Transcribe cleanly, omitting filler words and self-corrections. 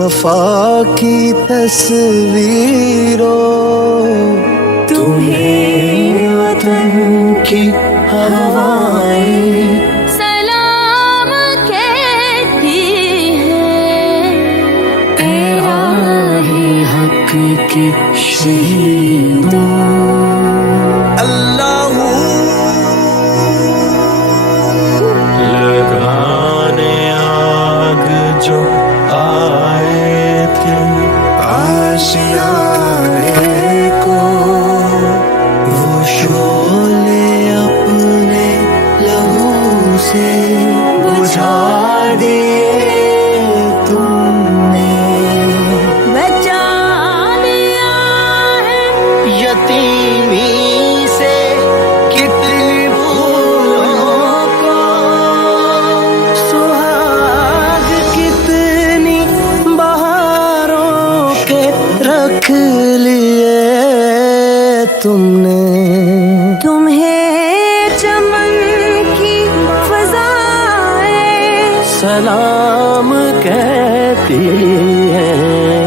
وفا کی تصویروں، تمہیں وطن کی ہوائیں سلام کہتی ہیں، اے راہ حق کی شہیدوں۔ اللہ لگانے آگ جو آئے تھے آشیانے کو، وہ شعلے اپنے لہو سے بجھا دیے تم نے، بچا لیا ہے یتیمی سے کتنی بھولوں کو، سہاگ کتنی بہاروں کے رکھ لیے تم نے، تمہیں چمن کی فضائیں سلام کہتی ہیں۔